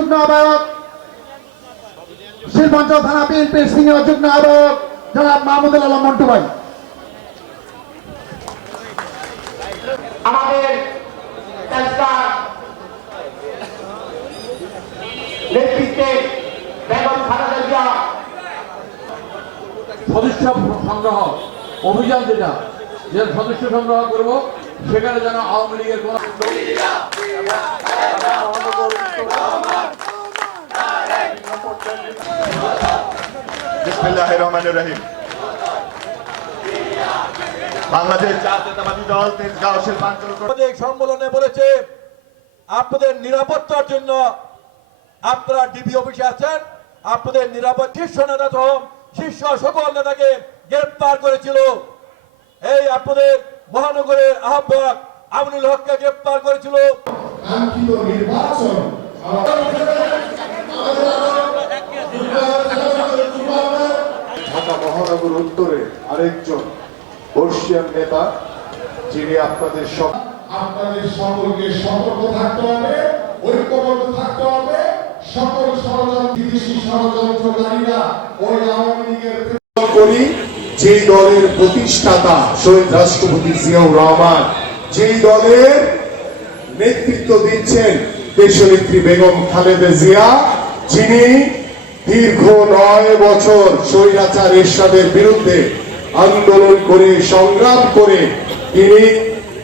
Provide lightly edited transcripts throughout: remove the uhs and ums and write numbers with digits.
যুগ্ম আহ্বায়ক, শিল্পাঞ্চল থানা বিএনপির সিনিয়র যুগ্ম আহ্বায়ক জনাব মাহমুদুল আলম মন্টু ভাই। আমাদের নেতৃত্বে বেগম খালেদা জিয়া সদস্য সংগ্রহ অভিযান যেটা সদস্য সংগ্রহ করব, সেখানে যেন আওয়ামী লীগের কোন বিসমিল্লাহির রহমানির রহিম। বাংলাদেশ জাতীয়তাবাদী দল তেজগাঁও শিল্পাঞ্চল সম্মেলনে বলেছে আপনাদের নিরাপত্তার জন্য আপনারা ডিবি অফিসে আছেন, আপনাদের নিরাপদ শীর্ষ নেতা সহ শীর্ষ সকল নেতাকে গ্রেপ্তার করেছিল। এই আপনাদের মহানগরের আহ্বায়ক আমিনুল হককে গ্রেপ্তার করেছিল। ঢাকা মহানগর উত্তরে আরেকজন বর্ষিয়ান নেতা, যিনি আপনাদের সকলকে সতর্ক থাকতে হবে, ঐক্যবদ্ধ থাকতে হবে। সকল ষড়যন্ত্র, বিদেশি ষড়যন্ত্রকারীরা ওই আওয়ামী লীগের করি, যে দলের প্রতিষ্ঠাতা শহীদ রাষ্ট্রপতি জিয়াউর রহমান, যেই দলের নেতৃত্ব দিচ্ছেন দেশনেত্রী বেগম খালেদা জিয়া, যিনি দীর্ঘ 9 বছর স্বৈরাচার এরশাদের বিরুদ্ধে আন্দোলন করে সংগ্রাম করে তিনি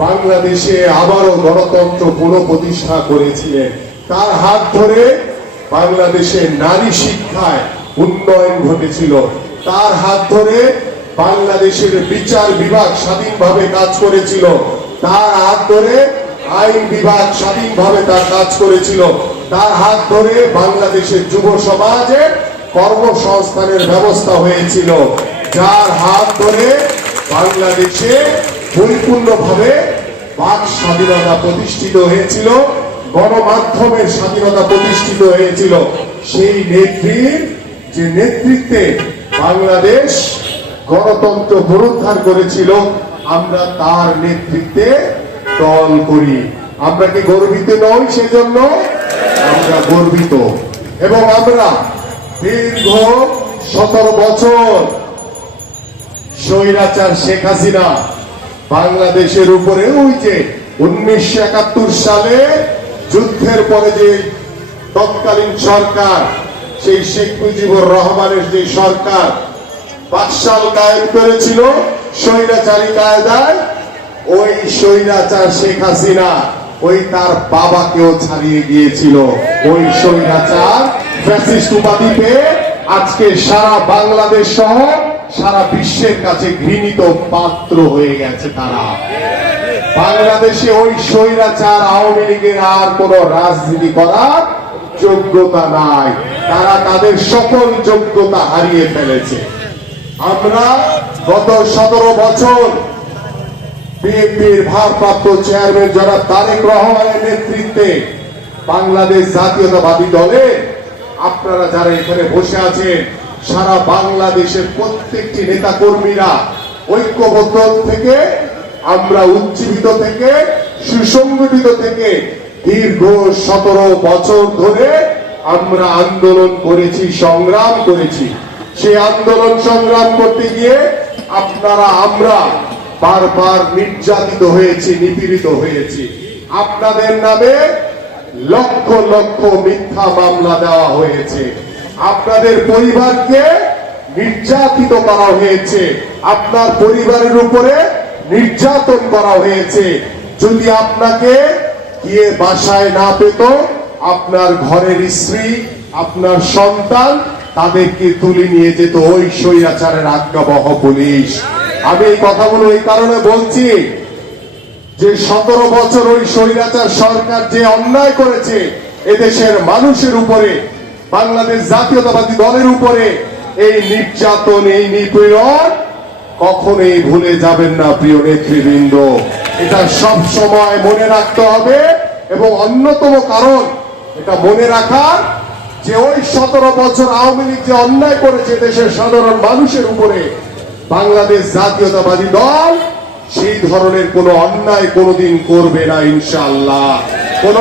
বাংলাদেশে আবারও গণতন্ত্র পুনঃপ্রতিষ্ঠা করেছিলেন। তার হাত ধরে বাংলাদেশের নারী শিক্ষায় উন্নয়ন ঘটেছিল। তার হাত ধরে বাংলাদেশের বিচার বিভাগ স্বাধীনভাবে কাজ করেছিল। তার হাত ধরে আইন বিভাগ স্বাধীনভাবে তার কাজ করেছিল। তার হাত ধরে বাংলাদেশের যুব সমাজে কর্মসংস্থানের ব্যবস্থা হয়েছিল। যার হাত ধরে বাংলাদেশে পরিপূর্ণভাবে বাক স্বাধীনতা প্রতিষ্ঠিত হয়েছিল, গণমাধ্যমের স্বাধীনতা প্রতিষ্ঠিত হয়েছিল। সেই নেত্রীর যে নেতৃত্বে বাংলাদেশ গণতন্ত্র পুনরুদ্ধার করেছিল, আমরা তার নেতৃত্বে দল করি। আমরা কি গর্বিত নই? সেজন্য আমরা গর্বিত। এবং আমরা দীর্ঘ 17 বছর স্বৈরাচার শেখ হাসিনা বাংলাদেশের উপরে, ওই যে 1971 সালে যুদ্ধের পরে যে তৎকালীন সরকার, সেই শেখ মুজিবুর রহমানের যে সরকার বাকশাল কায়েম করেছিল স্বৈরাচারী কায়দায়, ওই স্বৈরাচার শেখ হাসিনা ওই তার বাবাকেও ছাড়িয়ে গিয়েছিল। ওই স্বৈরাচার ফ্যাসিস্ট উপাধি পেয়ে আজকে সারা বাংলাদেশ সহ সারা বিশ্বের কাছে ঘৃণিত পাত্র হয়ে গেছে। তারা বাংলাদেশে ওই স্বৈরাচার আওয়ামী লীগের আর কোন রাজনীতি করার যোগ্যতা নাই। তারা তাদের সকল যোগ্যতা হারিয়ে ফেলেছে। আমরা গত 17 বছর বিএনপির ভারপ্রাপ্ত চেয়ারম্যান জনাব তারেক রহমানের নেতৃত্বে বাংলাদেশ জাতীয়তাবাদী দলে আপনারা যারা এখানে বসে আছেন, সারা বাংলাদেশের প্রত্যেকটি নেতা কর্মীরা ঐক্যবদ্ধ থেকে, আমরা উজ্জীবিত থেকে, সুসংগঠিত থেকে দীর্ঘ 17 বছর ধরে আমরা আন্দোলন করেছি, সংগ্রাম করেছি। সেই আন্দোলন সংগ্রাম করতে গিয়ে আপনারা আমরা বারবার নির্যাতিত হয়েছি, নিপীড়িত হয়েছি। আপনাদের নামে লক্ষ লক্ষ মিথ্যা মামলা দেওয়া হয়েছে। আপনাদের পরিবারকে নির্যাতিত করা হয়েছে, আপনার পরিবারের উপরে নির্যাতন করা হয়েছে। যদি আপনাকে গিয়ে বাসায় না পেত, আপনার ঘরের স্ত্রী, আপনার সন্তান, তাদেরকে তুলে নিয়ে যেত ওই স্বৈরাচারের আজ্ঞাবহ পুলিশ। আমি এই কথাগুলো এই কারণে বলছি যে 17 বছর ওই স্বৈরাচার সরকার যে অন্যায় করেছে এদেশের মানুষের উপরে, বাংলাদেশ জাতীয়তাবাদী দলের উপরে, এই নির্যাতন, এই নিপীড়ন কখনোই ভুলে যাবেন না প্রিয় নেতৃবৃন্দ। এটা সব সময় মনে রাখতে হবে। এবং অন্যতম কারণ এটা মনে রাখার যে ওই 17 বছর আওয়ামী লীগ যে অন্যায় করেছে দেশের সাধারণ মানুষের উপরে, বাংলাদেশ জাতীয়তাবাদী দল সেই ধরনের কোনো অন্যায় কোনোদিন করবে না ইনশাআল্লাহ। কোন